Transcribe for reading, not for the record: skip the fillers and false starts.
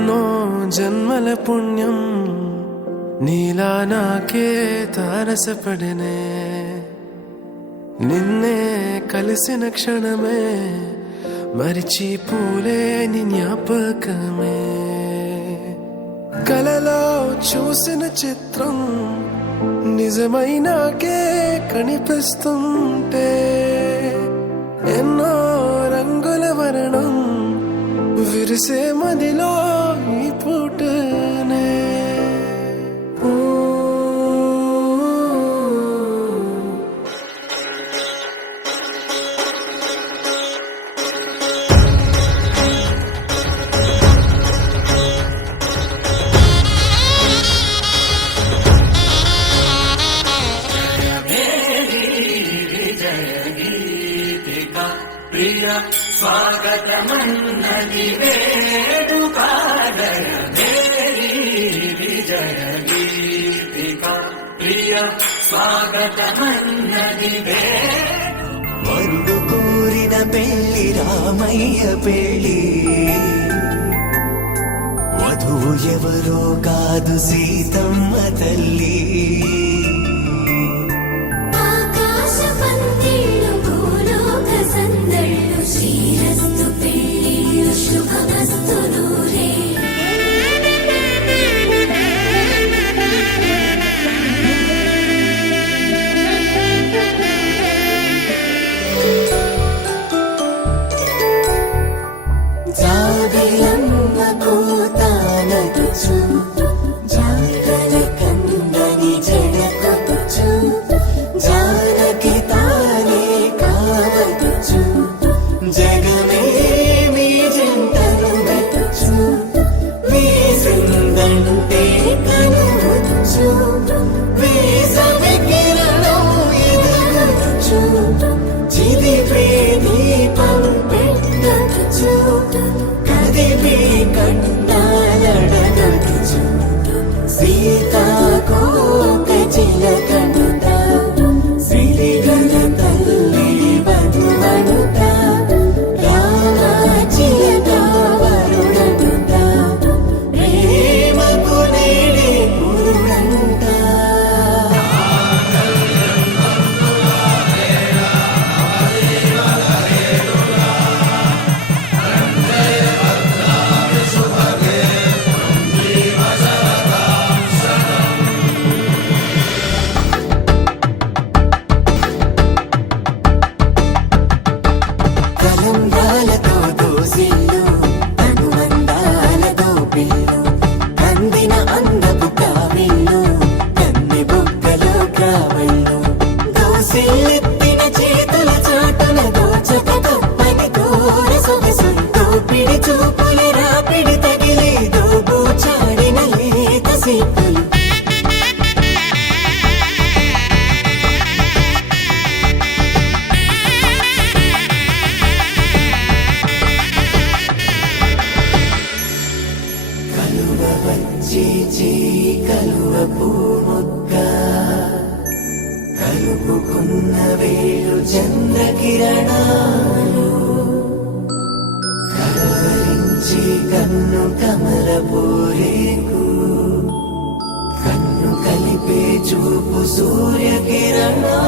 ఎన్నో జన్మల పుణ్యం నీలా నాకే తారసపడినే నిన్నే కలిసిన క్షణమే మరిచిపోలేని జ్ఞాపకమే కలలో చూసిన చిత్రం నిజమైనాకే కనిపిస్తుంటే ఎన్నో రంగుల వర్ణం విరిసే మదిలో ఈ పూటనే ప్రియ స్వాగతమన్నది వేడుకాదయ విజయ గీతిక ప్రియ స్వాగతమన్నది వరుడు కోరిన పెళ్లి రామయ్య పెళ్లి వధువు ఎవరో కాదు సీతమ్మ తల్లి శ్రీరస్తు పెళ్ళిళ్ళు శుభమస్తు నూరే జాబిలమ్మ కూతానదుచు జాగల కందని జడకొతుచు జానకి తానే కావతుచు జగమే మీ జంటను వెతుచు వీసిందంటే కనుచు వీసవి కిరణం ఎదుగుచు చిదిపే దీపం పెట్టచుచు కదిపే కన్నాలడగచుచు సీతాకోక చిలకనుత సిరిగల తల్లి వధువనుత కలువ పూముక్క కలుపుకున్న వేలు చంద్రకిరణాలు కలవరించి కన్ను కమల పూరేకు కన్ను కలిపే చూపు సూర్యకిరణాలు